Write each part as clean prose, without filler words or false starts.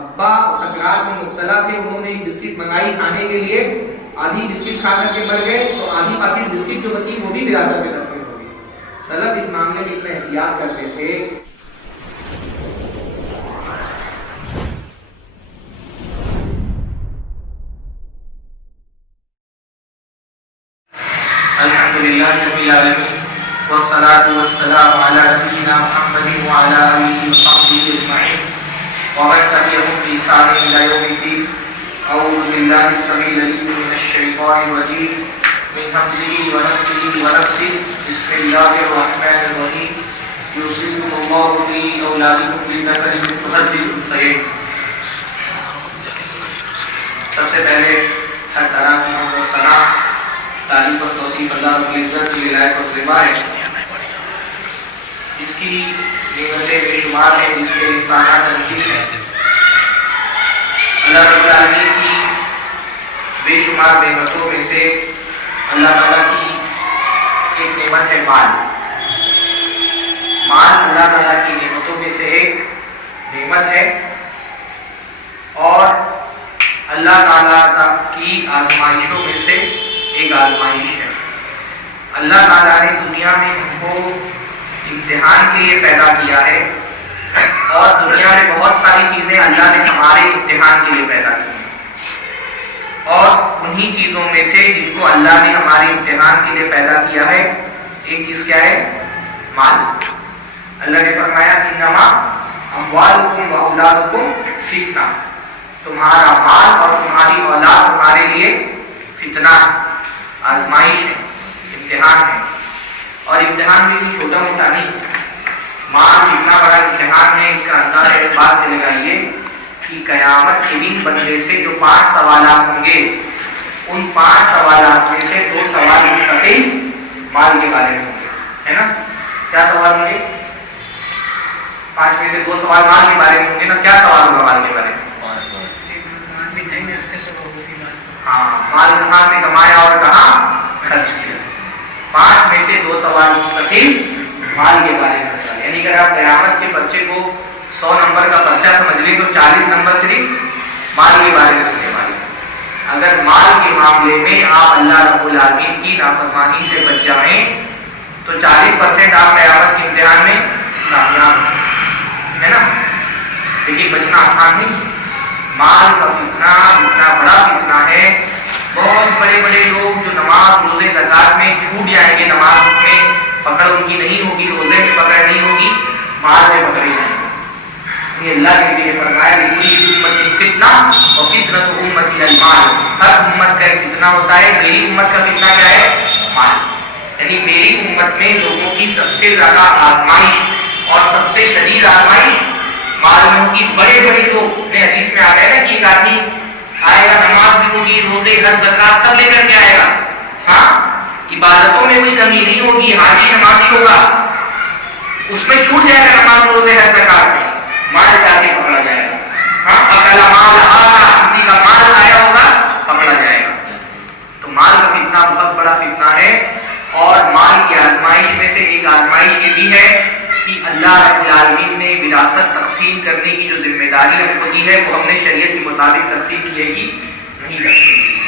ابا سکرات میں مبتلا تھے، انہوں نے ایک بسکٹ منگائی کھانے کے لیے، آدھی بسکٹ کھا کر کے مر گئے تو آدھی باقی بسکٹ جو بچی وہ بھی وراثت میں تقسیم ہو گئی۔ سلف اس معاملے میں اتنا احتیاط کرتے تھے۔ الحمدللہ رب العالمین والصلاة والسلام علی نبینا محمد وعلی آلہ وصحبہ اجمعین ومن تبعهم بإحسان إلى يوم الدين۔ أعوذ بالله السميع العليم من الشيطان الرجيم من همزه ونفخه ونفثه، بسم الله الرحمن الرحيم۔ يوصيكم الله في أولادكم للذكر مثل حظ الأنثيين۔ سب سے پہلے ہر طرح کی حمد و ثنا، تعریف اور توصیف اللہ رب العزت کی ولایت اور ذمہ ہے۔ اس کی نعمتیں بے شمار ہیں جس کے انسانات تنقید ہیں۔ اللہ رب العالمین کی بے شمار نعمتوں میں سے اللہ تعالیٰ کی ایک نعمت ہے مال۔ مال اللہ تعالیٰ کی نعمتوں میں سے ایک نعمت ہے اور اللہ تعالیٰ کی آزمائشوں میں سے ایک آزمائش ہے۔ اللہ تعالیٰ نے دنیا میں ہم کو امتحان کے لیے پیدا کیا ہے اور دنیا میں بہت ساری چیزیں اللہ نے ہمارے امتحان کے لیے پیدا کی ہیں، اور انہی چیزوں میں سے جن کو اللہ نے ہمارے امتحان کے لیے پیدا کیا ہے ایک چیز کیا ہے؟ مال۔ اللہ نے فرمایا انما اموالکم و اولادکم فتنہ، تمہارا مال اور تمہاری اولاد تمہارے لیے فتنہ، آزمائش ہے، امتحان ہے۔ اور امتحان بھی کوئی چھوٹا موٹا نہیں، مال کتنا بڑا امتحان ہے اس کا اندازہ اس بات سے لگائیے کہ قیامت کے دن بندے سے جو 5 سوالات ہوں گے، ان 5 سوالات میں سے 2 سوال مستقل مال کے بارے میں ہوں گے، ہے نا؟ کیا سوال ہوں گے؟ 5 میں سے 2 سوال مال کے بارے میں ہوں گے نا؟ کیا سوال ہوگا مال کے بارے میں؟ ہاں، مال کہاں سے کمایا اور کہاں خرچ کیا۔ 5 میں سے 2 سوال مستقل مال کے بارے میں ہوتا ہے۔ یعنی اگر آپ قیامت کے پرچے کو 100 نمبر کا پرچہ سمجھ لیں تو 40 نمبر صرف مال کے بارے میں ہونے والے ہیں۔ اگر مال کے معاملے میں آپ اللہ رب العالمین کی نافرمانی سے بچ جائیں تو 40% آپ قیامت کے امتحان میں کامیاب ہیں، ہے نا؟ لیکن بچنا آسان نہیں۔ مال کا فتنہ اتنا بڑا فتنہ ہے، بہت بڑے بڑے لوگ جو نماز روزے زکات میں چھوٹ جائیں گے، نماز میں پکڑ ان کی نہیں ہوگی، روزے میں پکڑ نہیں ہوگی، مال میں پکڑے جائیں گے۔ یہ اللہ کے لیے فرمایا لکل امت فتنہ وفتنۃ امتی المال، ہر امت کا ایک فتنہ ہوتا ہے، میری امت کا فتنہ کیا ہے؟ مال۔ یعنی میری امت میں لوگوں کی سب سے زیادہ آزمائش اور سب سے شدید آزمائش مال میں ہوگی۔ بڑے بڑے لوگ حدیث میں آتا ہے نا کہ ایک آدمی آئے گا، نماز بھی ہوگی، روزے حج زکات سب لے کر کے آئے گا، ہاں عبادتوں میں کوئی کمی نہیں ہوگی، حاجی نمازی ہوگا، اس میں چھوٹ جائے گا نماز روزے حج زکات میں، مال جا کے پکڑا جائے گا، ہاں اکلا مال آتا، کسی کا مال آیا ہوگا پکڑا جائے گا۔ تو مال کا فتنہ بہت بڑا فتنہ ہے، اور مال کی آزمائش میں سے ایک آزمائش یہ بھی ہے کہ اللہ رب العالمین نے وراثت تقسیم کرنے کی جو ذمہ داری ہم کو دی ہے وہ ہم نے شریعت کے مطابق تقسیم کی ہے کہ نہیں تقسیم کی۔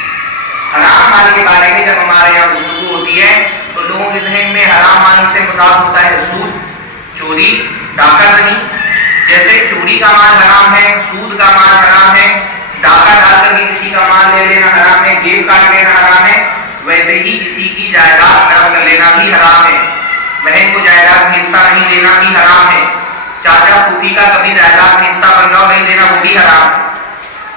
حرام مال کے بارے میں جب ہمارے یہاں گفتگو ہوتی ہے تو لوگوں کے ذہن میں حرام مال سے مراد ہوتا ہے سود، چوری، ڈاکہ زنی۔ جیسے چوری کا مال حرام ہے، سود کا مال حرام ہے، ڈاکہ ڈال کر کے کسی کا مال لے لینا حرام ہے، جیب کاٹ لینا حرام ہے، ویسے ہی کسی کی جائیداد حرام کر لینا بھی حرام ہے، بہن کو جائیداد میں حصہ نہیں دینا بھی حرام ہے، چاچا پھوپھی کا کبھی جائیداد میں حصہ بننا نہیں دینا وہ بھی حرام ہے۔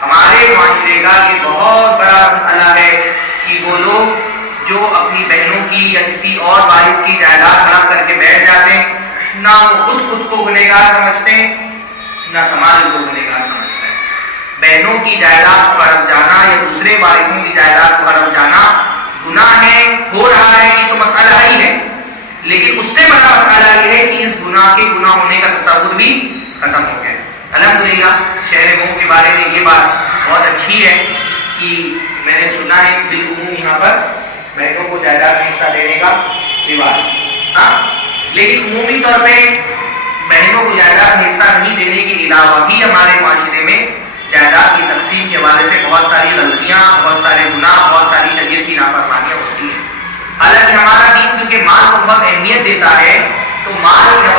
ہمارے معاشرے کا یہ بہت بڑا مسئلہ ہے کہ وہ لوگ جو اپنی بہنوں کی یا کسی اور وارث کی جائیداد ہڑپ کر کے بیٹھ جاتے ہیں، نہ وہ خود کو گنہگار سمجھتے ہیں نہ سماج کو گنہگار سمجھتے ہیں۔ بہنوں کی جائیداد کو ہڑپ جانا یا دوسرے وارثوں کی جائیداد کو ہڑپ جانا گناہ ہے، ہو رہا ہے، یہ تو مسئلہ ہی ہے، لیکن اس سے بڑا مسئلہ یہ ہے کہ اس گناہ کے گناہ ہونے کا تصور بھی ختم ہو گیا۔ الحمدللہ شہر مو کے بارے میں یہ بات بہت اچھی ہے کہ میں نے سنا ہے کہ بالعموم یہاں پر بہنوں کو جائیداد میں حصہ دینے کا رواج، ہاں، لیکن عمومی طور پہ بہنوں کو جائیداد میں حصہ نہیں دینے کے علاوہ بھی ہمارے معاشرے میں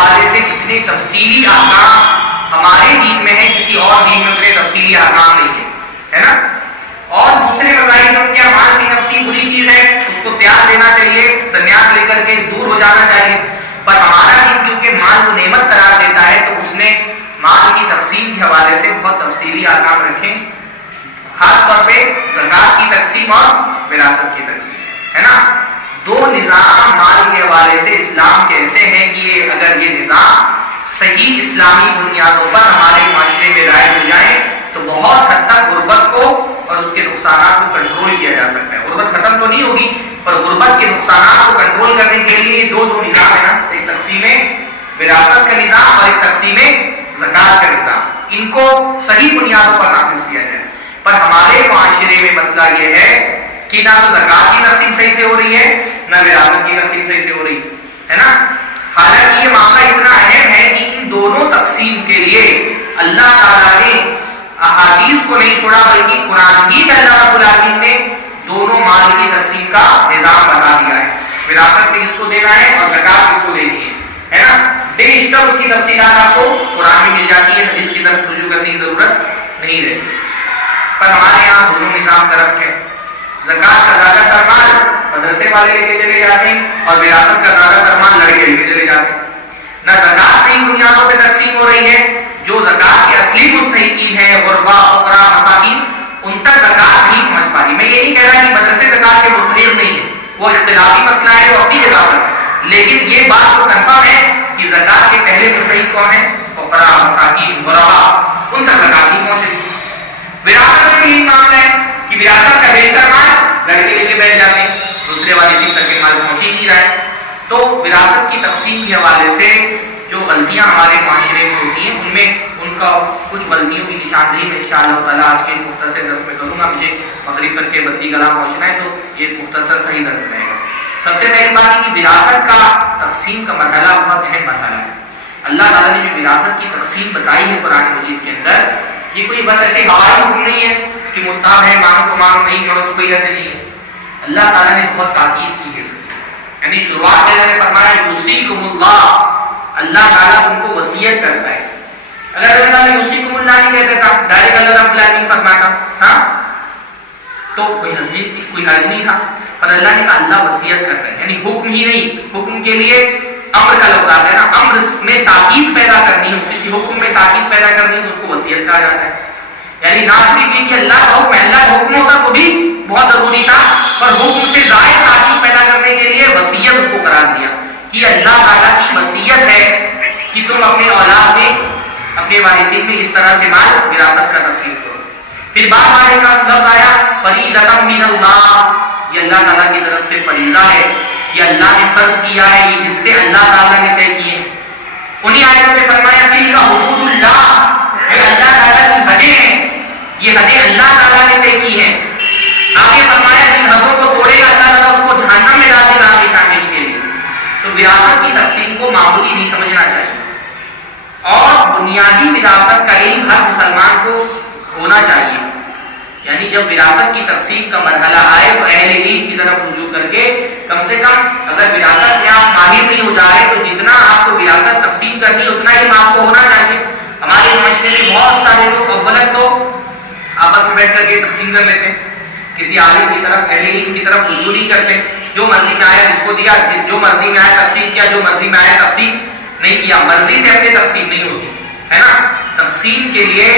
حوالے سے جتنے تفصیلی احکام ہمارے دین میں ہیں کسی اور دین میں اتنے تفصیلی احکام نہیں ہے نا. اور دوسرے بتائیے تو کیا مال کی نفسی بری چیز ہے, اس کو تیاگ دینا چاہیے, سنیاس لے کر کے دور ہو جانا چاہیے. پر ہمارا دین کیونکہ مال کو نعمت قرار دیتا ہے تو اس نے مال کی تقسیم کے حوالے سے بہت تفصیلی احکام رکھے, خاص طور پہ زکات کی تقسیم اور وراثت کی تقسیم, ہے نا. دو نظام مال کے حوالے سے اسلام کے ایسے ہیں کہ اگر یہ نظام صحیح اسلامی بنیادوں پر ہمارے معاشرے میں رائج ہو جائے تو بہت حد تک غربت کو اور اس کے نقصانات کو کنٹرول کیا جا سکتا ہے. غربت ختم تو نہیں ہوگی پر غربت کے نقصانات کو کنٹرول کرنے کے لیے دو نظام ہے نا, ایک تقسیم وراثت کا نظام اور ایک تقسیم زکات کا نظام, ان کو صحیح بنیادوں پر نافذ کیا جائے. پر ہمارے معاشرے میں مسئلہ یہ ہے کہ نہ تو زکات کی تقسیم صحیح سے ہو رہی ہے نہ وراثت کی تقسیم صحیح سے ہو رہی ہے نا. حالانکہ یہ معاملہ اتنا اہم ہے کہ ان دونوں تقسیم کے لیے اللہ تعالیٰ نے احادیث کو نہیں چھوڑا بلکہ قرآن ہی میں اللہ رب العالمین نے دونوں مال کی تقسیم کا نظام بتا دیا ہے. وراثت میں اس کو دینا ہے اور زکات اس کو دینی ہے نا. بیشتر اس کی تفصیلات آپ کو قرآن میں مل جاتی ہے, حدیث کی طرف رجوع کرنے کی ضرورت نہیں رہتی. پر ہمارے یہاں دونوں نظام طرف ہے. زکات کا زیادہ تر مال مدرسے والے لے کے چلے جاتے ہیں اور وراثت کا زیادہ تر مال لڑکے لے کے چلے جاتے ہیں. نہ زکات صحیح بنیادوں پہ تقسیم ہو رہی ہے, جو زکات کے اصلی مستحقین ہیں غربا فقراء مساکین ان تک زکات نہیں پہنچ پا رہی. میں یہ نہیں کہہ رہا کہ مدرسے زکات کے مستحق نہیں ہے, وہ اختلافی مسئلہ ہے, وہ اپنی جگہ پر, لیکن یہ بات تو کنفرم ہے کہ زکات کے پہلے مستحق کون ہیں, فقراء مساکین غربا, ان تک زکات نہیں پہنچ رہی. وراثت میں بھی یہی معاملہ ہے کہ وراثت کا بہتر مال لڑکے لے کے بیٹھ جاتے ہیں, دوسرے والدین تک کے مال پہنچ ہی نہیں رہا ہے. تو وراثت کی تقسیم کے حوالے سے جو غلطیاں ہمارے معاشرے میں ہوتی ہیں ان میں ان کا کچھ غلطیوں کی نشاندہی میں انشاءاللہ تعالیٰ آج کے مختصر درس میں کروں گا. مجھے مغرب تک کے بدی کلام پہنچنا ہے تو یہ مختصر صحیح درس رہے گا. سب سے پہلی بات ہے کہ وراثت کا تقسیم کا مرحلہ بہت اہم مرحلہ ہے. اللہ تعالیٰ نے جو وراثت کی تقسیم بتائی ہے قرآن مجید کے اندر, یہ کوئی بس ایسے ہوائی حکم نہیں ہے کہ مستحب ہے مانو تو مانو, نہیں مانو تو کوئی حرج نہیں ہے. اللہ تعالیٰ نے بہت تاکید کی ہے اس کی, یعنی شروعات میں نے فرمایا یوصیکم اللہ, اللہ تعالیٰ تم کو وصیت کرتا ہے. اگر اللہ تعالیٰ یوصیکم اللہ نہیں کہتا تھا, ڈائریکٹ اللہ رب العالمین فرماتا ہاں تو کوئی نزدیک تھی, کوئی حرج نہیں تھا. پر اللہ نے کہا اللہ وصیت کرتا ہے, یعنی حکم ہی نہیں, حکم کے لیے امر کا لفظ آتا ہے نا, امر میں تاکید پیدا کرنی ہو, کسی حکم میں تاکید پیدا کرنی ہو اس کو وصیت کہا جاتا ہے. یعنی نہ صرف یہ کہ اللہ کا حکم, اللہ کا حکم ہوتا تو بھی بہت ضروری تھا, پر حکم سے زائد تاکید پیدا کرنے کے لیے وصیت اس کو قرار دیا کہ اللہ تعالیٰ کی وصیت ہے کہ تم اپنے اولاد میں اپنے وارثین میں اس طرح سے مال وراثت کا تقسیم کرو. پھر بعد والے کا لفظ آیا فریضۃ من اللہ, یہ اللہ تعالیٰ کی طرف سے فریضہ ہے, یہ اللہ نے فرض کیا ہے, یہ حصے اللہ تعالیٰ نے طے کیے. انہی آیتوں میں فرمایا تلک حدود اللہ, یہ اللہ تعالیٰ کی حدیں ہیں, یہ حدیں اللہ تعالیٰ نے طے کی ہیں. آگے فرمایا جن حدوں کو توڑے گا اللہ تعالیٰ اس کو جہنم میں ڈال دے گا اپنی شامل کے لیے. تو وراثت کی تقسیم کو معمولی نہیں سمجھنا چاہیے, اور بنیادی وراثت کا علم ہر مسلمان کو ہونا چاہیے. یعنی جب وراثت کی تقسیم کا مرحلہ آئے تو اہل علم کی طرف رجوع کر کے کم سے کم اگر وراثت میں آپ ماہر نہیں ہو جا رہے تو جتنا آپ کو وراثت تقسیم کرنی ہے اتنا علم آپ کو ہونا چاہیے. ہمارے معاشرے میں بہت سارے لوگ اولت تو آپس میں بیٹھ کر کے تقسیم کر لیتے ہیں, کسی عالم کی طرف اہل علم کی طرف رجوع نہیں کرتے, جو مرضی میں آیا جس کو دیا, جو مرضی میں آیا تقسیم کیا, جو مرضی میں آیا تقسیم نہیں کیا. مرضی سے اپنی تقسیم نہیں ہوتی ہے نا. تقسیم کے لیے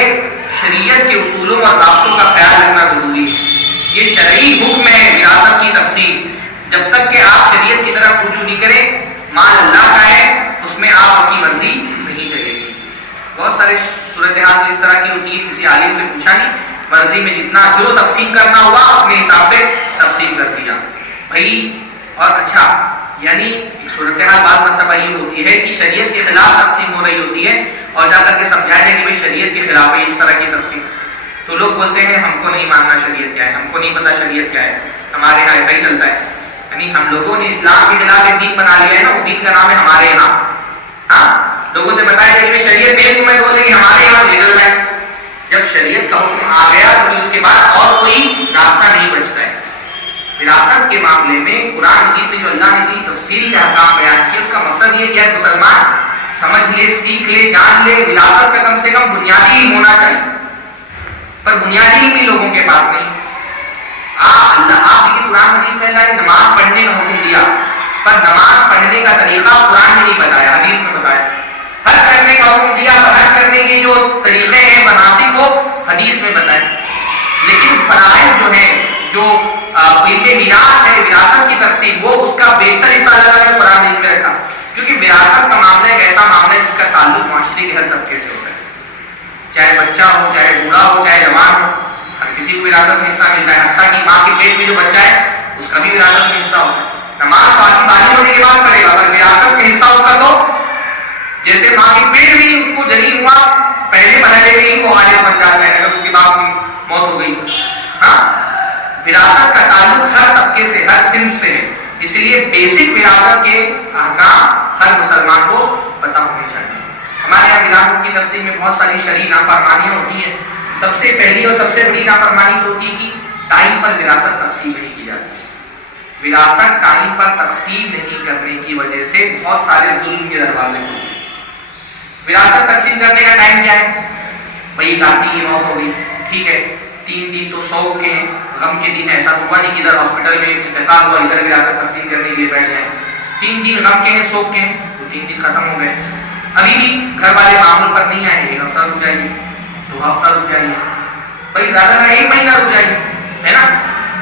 شریعت کے اصولوں اور ضابطوں کا خیال رکھنا ضروری ہے. یہ شرعی حکم ہے وراثت کی تقسیم. جب تک کہ آپ شریعت کی طرف رجوع نہیں کریں, مال اللہ کا ہے, اس میں آپ اپنی مرضی نہیں چلے گی. بہت سارے صورتحال اس طرح کی ہوتی ہے, کسی عالم سے پوچھا نہیں, مرضی میں جتنا جو تقسیم کرنا ہوا اپنے حساب سے تقسیم کر دیا بھائی. اور اچھا یعنی صورتحال بعض مرتبہ یہ ہوتی ہے کہ شریعت کے خلاف تقسیم ہو رہی ہوتی ہے اور جا کر کے سمجھایا جائے کہ بھائی شریعت کے خلاف ہے اس طرح کی تقسیم, تو لوگ بولتے ہیں ہم کو نہیں ماننا شریعت کیا ہے, ہم کو نہیں پتا شریعت کیا ہے, ہمارے یہاں ایسا ہی چلتا ہے. یعنی ہم لوگوں نے اسلام کے خلاف ایک دین بنا لیا ہے نا, اس دین کا نام ہے ہمارے یہاں. ہاں لوگوں سے بتایا جائے کہ شریعت میں حکم ہے تو بولے کہ ہمارے یہاں لیگل ہے. جب شریعت کا حکم آ گیا تو اس کے بعد اور کوئی راستہ نہیں بچتا ہے. وراثت کے معاملے میں قرآن مجید میں جو اللہ نے اتنی تفصیل سے احکام بیان کیے, اس کا مقصد یہ کیا ہے مسلمان سمجھ لے، سیکھ لے، جان لے، وراثت کا کم سے کم بنیادی علم ہونا چاہیے، پر بنیادی علم بھی لوگوں کے پاس نہیں۔ آپ دیکھیے قرآن حدیث میں اللہ نے نماز پڑھنے کا حکم دیا، پر نماز پڑھنے کا طریقہ قرآن میں نہیں بتایا، حدیث میں بتایا۔ حج کرنے کا حکم دیا، تو حج کرنے کے جو طریقے ہیں مناسک وہ حدیث میں بتائے، لیکن فرائض جو ہیں، جو علم میراث ہے، وراثت کی تقسیم، وہ اس کا بیشتر حصہ اللہ نے قرآن حدیث میں رکھا، کیونکہ وراثت کا معاملہ ایک ایسا معاملہ ہے جس کا تعلق معاشرے کے ہر طبقے سے ہوتا ہے، چاہے بچہ ہو، چاہے بوڑھا ہو، چاہے جوان ہو، ہر کسی کو وراثت میں حصہ ملتا ہے، حتیٰ کہ ماں کے پیٹ میں جو بچہ ہے اس کا بھی وراثت میں حصہ ہوتا ہے۔ نماز باقی ہونے کے بعد پڑھے گا، پر وراثت میں حصہ اس کا تو جیسے ماں کے پیٹ میں اس کو جنین ہوا، پہلے مرحلے میں ہی وہ عالم بن جاتا ہے اگر اس کے باپ کی موت ہو گئی۔ ہاں، وراثت کا تعلق ہر طبقے سے، ہر صنف سے ہے، اس لیے بیسک وراثت کے احکام ہر مسلمان کو پتہ ہونے چاہیے۔ ہمارے یہاں وراثت کی تقسیم میں بہت ساری شرعی نافرمانیاں ہوتی ہیں۔ سب سے پہلی اور سب سے بڑی نافرمانی تو ہوتی ہے کہ ٹائم پر وراثت تقسیم نہیں کی جاتی۔ وراثت ٹائم پر تقسیم نہیں کرنے کی وجہ سے بہت سارے ظلم کے دروازے کھلتے ہیں۔ وراثت تقسیم کرنے کا ٹائم کیا ہے؟ بھائی دادی کی موت ہو گئی، ٹھیک ہے، 3 دن تو سوگ کے ہیں، غم کے دن، ایسا ہوا نہیں کہ ادھر ہاسپٹل میں انتقال ہوا ادھر وراثت تقسیم کرنے کے لیے بیٹھ جائیں۔ 3 دن غم کے ہیں، سوگ کے ہیں، تو 3 دن ختم ہو گئے، ابھی بھی گھر والے معمول پر نہیں آئے، 1 ہفتہ رک جائیے، 2 ہفتہ رک جائیے، بھائی زیادہ میں 1 مہینہ رک جائیے، ہے نا؟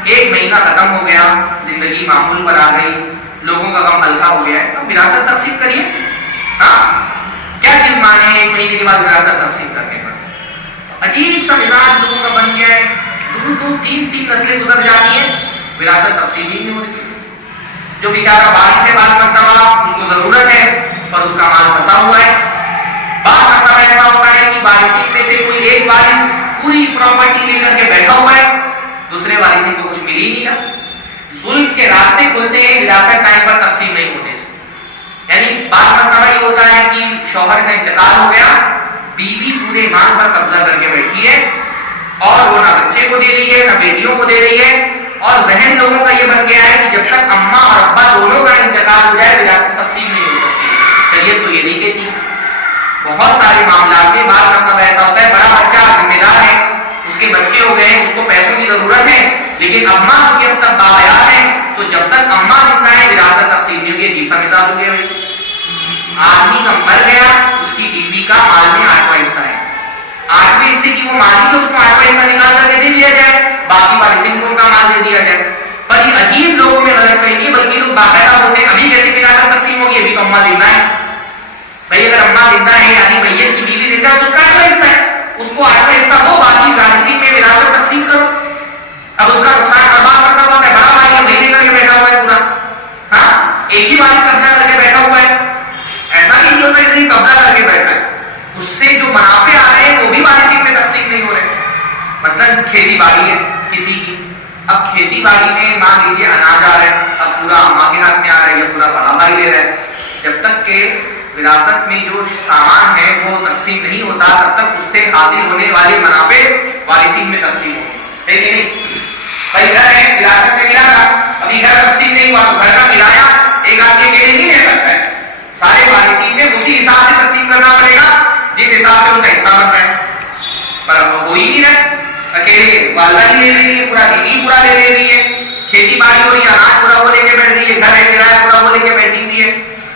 1 مہینہ ختم ہو گیا، زندگی معمول پر آ گئی، لوگوں کا غم ہلکا ہو گیا ہے، اب وراثت تقسیم کریے۔ ہاں، کیا چیز مانے ہیں 1 مہینے کے بعد وراثت تقسیم کرنے پر؟ عجیب سا مزاج لوگوں کا بن گیا ہے، 2 3 نسلیں گزر جاتی ہیں، وراثت تقسیم ہی نہیں ہو رہی۔ جو بیچارہ بارش سے بعض مرتبہ اس کو ضرورت ہے پر اس کا مال پھنسا ہوا ہے، بعض مرتبہ ایسا ہوتا ہے کہ وارثین میں سے کوئی ایک وارث پوری پراپرٹی لے کر کے بیٹھا ہوا ہے، دوسرے وارثین کو کچھ مل ہی نہیں رہا، ظلم کے راستے کھلتے ہیں، وراثت ٹائم پر تقسیم نہیں ہوتے۔ یعنی بعض مرتبہ یہ ہوتا ہے کہ شوہر کا انتقال ہو گیا، بیوی پورے مال پر قبضہ کر کے بیٹھی ہے، اور وہ نہ بچے کو دے رہی ہے نہ بیٹیوں کو دے رہی ہے، اور ذہن لوگوں کا یہ بن گیا ہے کہ جب تک اماں اور ابا دونوں کا انتقال ہو جائے وراثت تقسیم نہیں ہو سکتی۔ شریعت تو یہ نہیں کہتی۔ بہت سارے معاملات میں بعض مرتبہ ایسا ہوتا ہے، بڑا بچہ ذمہ دار ہے، اس کے بچے ہو گئے، اس کو پیسوں کی ضرورت ہے، لیکن اماں کی اب تک باحیات ہے، تو جب تک اماں زندہ ہے وراثت تقسیم نہیں ہوگی۔ عجیب سا مثال ہو گیا بھائی، آدمی کا مر گیا، اس کی بیوی کا مال میں 8واں حصہ ہے، 8ویں حصے کی وہ مالی تو اس کو 8واں حصہ نکال کر کے دے دیا جائے، باقی وارثین کو ان کا مال دے دیا جائے۔ پر یہ عجیب لوگوں میں غلط فہمی ہے، بلکہ لوگ باقاعدہ ہوتے ہیں ابھی کیسے وراثت تقسیم ہوگی، ابھی تو اماں زندہ ہے۔ بھائی اگر اماں زندہ ہے یعنی میت کی بیوی زندہ ہے تو اس کا 8واں حصہ ہے، اس کو 8واں حصہ دو، باقی وارثین میں وراثت تقسیم کرو۔ اب اس کا نقصان برباد کرتا ہوا ہے، بڑا بھائی اب نہیں کر کے بیٹھا ہوا ہے پورا، ہاں ایک ہی وارث قبضہ کر کے بیٹھا ہوا ہے، ایسا نہیں ہوتا کہ صرف قبضہ کر کے بیٹھا ہے، اس سے جو منافع آ رہے ہیں وہ بھی وارثین میں تقسیم نہیں ہو رہے۔ مثلاً کھیتی باڑی ہے کسی کی، اب کھیتی باڑی میں مان لیجیے اناج آ رہا ہے، اب پورا اماں کے ہاتھ میں آ رہا ہے یا پورا بڑا بھائی لے رہا ہے، جب تک کہ وراثت میں جو سامان ہے وہ تقسیم نہیں ہوتا تب تک اس سے حاصل ہونے والے منافع وارثین میں تقسیم ہوتے ہیں، نہیں؟ بھائی گھر ہے، وراثت میں ملا تھا، ابھی گھر تقسیم نہیں ہوا تو گھر کا کرایہ ایک آدمی کے لیے نہیں لے سکتا ہے، سارے وارثین میں اسی حساب سے تقسیم کرنا پڑے گا جس حساب سے ان کا حصہ بن رہا ہے، پر اب کوئی نہیں رہے، اکیلے والدہ ہی لے رہی ہے، پورا بیوی پورا لے رہی ہے، کھیتی باڑی ہو رہی ہے، اناج پورا وہ لے کے بیٹھ رہی ہے، گھر ہے کرایہ پورا وہ لے کے بیٹھی ہوئی ہے،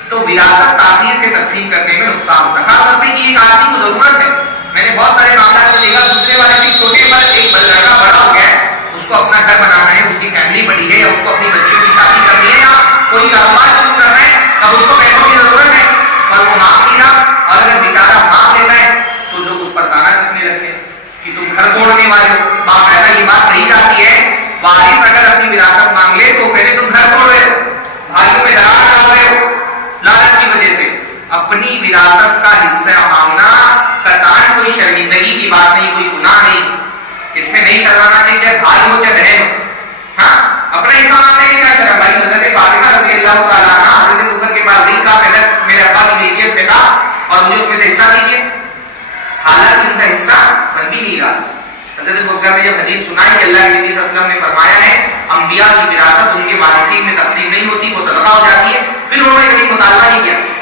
تو وراثت تاخیر سے تقسیم کرنے میں نقصان ہوتا ہے۔ خاص طور پہ ایک آدمی کو ضرورت ہے، میں نے بہت سارے معاملات میں دیکھا، دوسرے والے بھی چھوٹے پر ایک لڑکا بڑا ہو گیا ہے، اس کو اپنا گھر بنانا ہے، اس کی فیملی بڑی ہے، یا اس کو اپنی بچیوں کی شادی کرنی ہے، یا کوئی کاروبار شروع کرنا ہے، اب اس کو پیسوں کی ضرورت ہے پر وہ مانگ نہیں رہا، اور اگر بیچارہ مانگ لیتا ہے تو لوگ اس پر تانا کسنے لگتے ہیں کہ تم گھر توڑنے والے ہو۔ باقاعدہ یہ بات کہی جاتی ہے، وارث اگر اپنی وراثت مانگ لے تو پہلے تم گھر توڑ رہے ہو، بھائیوں میں درار ڈال رہے ہو، لالچ کی وجہ سے۔ اپنی وراثت کا حصہ مانگنا قطعاً کوئی شرمندگی کی بات نہیں، کوئی گناہ نہیں، اس میں نہیں شرمانا چاہیے، چاہے بھائی ہو چاہے بہن ہو، ہاں اپنا حصہ مانگنے میں کیا شرم؟ بھائی حضرت فاطمہ رضی اللہ تعالیٰ عنہ حضرت عمر کے پاس نہیں کہا پہلے میرے ابا کی بیٹی ہے کہا اور مجھے اس میں سے حصہ دیجیے، حالانکہ ان کا حصہ بن بھی نہیں رہا۔ حضرت بکر نے جب حدیث سنائی کہ اللہ کے نبی صلی اللہ علیہ وسلم نے فرمایا ہے انبیاء کی وراثت ان کے وارثین میں تقسیم نہیں ہوتی، وہ صدقہ ہو جاتی ہے، پھر انہوں نے کبھی مطالبہ نہیں کیا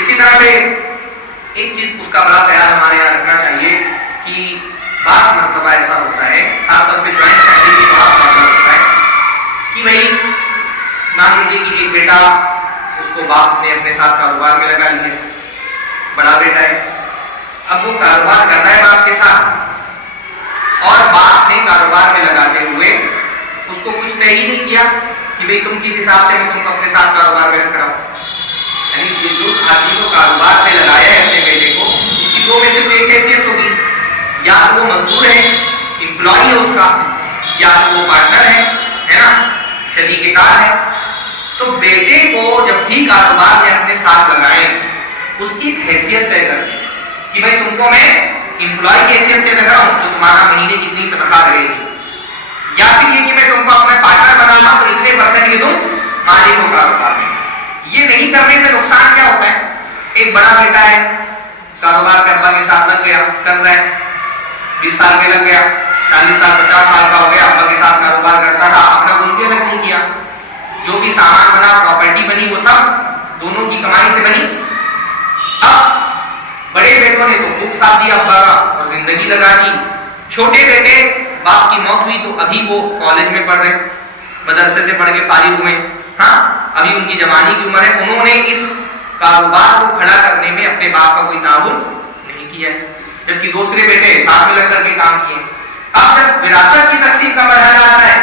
اسی طرح سے ایک چیز اس کا بڑا خیال ہمارے یہاں رکھنا چاہیے کہ بعض مرتبہ ایسا ہوتا ہے، خاص طور پہ جوائنٹ فیملی کی بات ہوتا ہے کہ بھائی مان لیجیے کہ ایک بیٹا، اس کو باپ نے اپنے ساتھ کاروبار میں لگا لیا، بڑا بیٹا ہے، اب وہ کاروبار کر رہا ہے باپ کے ساتھ، اور باپ نے کاروبار میں لگاتے ہوئے اس کو کچھ طے ہی نہیں کیا کہ بھئی تم کس حساب سے میں تم کو اپنے ساتھ کاروبار میں رکھ رہا ہوں. یعنی جو آدمی کو کاروبار میں لگایا ہے اپنے بیٹے کو، اس کی دو میں سے ایک حیثیت ہوگی، یا تو وہ مزدور ہے، امپلائی ہے اس کا، یا تو وہ پارٹنر ہے نا، شریک کار ہے. تو بیٹے کو جب بھی کاروبار میں اپنے ساتھ لگائیں، اس کی حیثیت طے کر دیں کہ بھائی تم کو میں امپلائی کی حیثیت سے لگ رہا ہوں تو تمہارا مہینے کی اتنی تنخواہ رہے گی، یا پھر یہ کہ میں تم کو اپنا پارٹنر بنانا تو اتنے پرسنٹ کی تم مالک ہو کاروبار میں. یہ نہیں کرنے سے نقصان کیا ہوتا ہے؟ ایک بڑا بیٹا ہے، کاروبار کے ابا کے ساتھ لگ گیا، کر رہا ہے، 20 سال میں لگ گیا، 40 سال 50 سال کا ہو گیا، ابا کے ساتھ کاروبار کرتا تھا، اپنا کچھ بھی الگ نہیں کیا، جو بھی سامان بنا، پراپرٹی بنی، وہ سب دونوں کی کمائی سے بنی. اب بڑے بیٹوں نے تو خوب ساتھ دیا ابا کا اور زندگی لگا دی. چھوٹے بیٹے، باپ کی موت ہوئی تو ابھی وہ کالج میں پڑھ رہے، مدرسے سے پڑھ کے فارغ ہوئے، ہاں ابھی ان کی جوانی کی عمر ہے، انہوں نے اس کاروبار کو کھڑا کرنے میں اپنے باپ کا کوئی تعاون نہیں کیا ہے، جبکہ دوسرے بیٹے ساتھ میں لگ کر کے کام کیے. اب جب وراثت کی تقسیم کا مرحلہ آتا ہے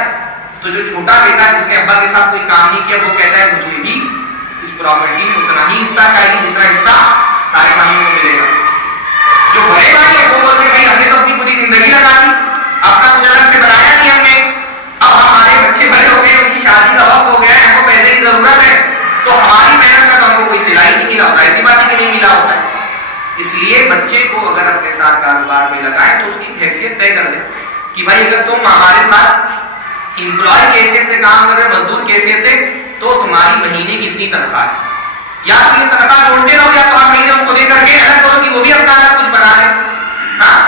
تو جو چھوٹا بیٹا جس نے ابا کے ساتھ کوئی کام نہیں کیا، وہ کہتا ہے مجھے بھی اس پراپرٹی میں اتنا ہی حصہ چاہیے جتنا حصہ سارے بھائیوں کو ملے گا. جو بڑے بھائی ہیں وہ بولتے ہیں بھائی ہم نے تو اپنی پوری زندگی لگا دی، اپنا کچھ الگ سے بنایا نہیں ہم نے، اب ہمارے بچے بڑے ہو گئے، ان کی شادی کا وقت ہو گیا ہے، ہم کو پیسے کی ضرورت ہے، تو ہماری محنت کا تو ہم کو کوئی سلائی نہیں ملا ہوتا، ایسی بات ہے کہ نہیں ملا ہوتا ہے. اس لیے بچے کو اگر اپنے ساتھ کاروبار میں لگائیں تو اس کی حیثیت طے کر دیں کہ بھائی اگر تم ہمارے ساتھ امپلائی کی حیثیت سے کام کر رہے، مزدور کی حیثیت سے، تو تمہاری مہینے کی اتنی تنخواہ ہے، یا پھر تنخواہ جوڑتے رہو، یا تو ہر مہینے اس کو دے کر کے الگ کرو کہ وہ بھی اپنا الگ کچھ بنا لے، ہاں،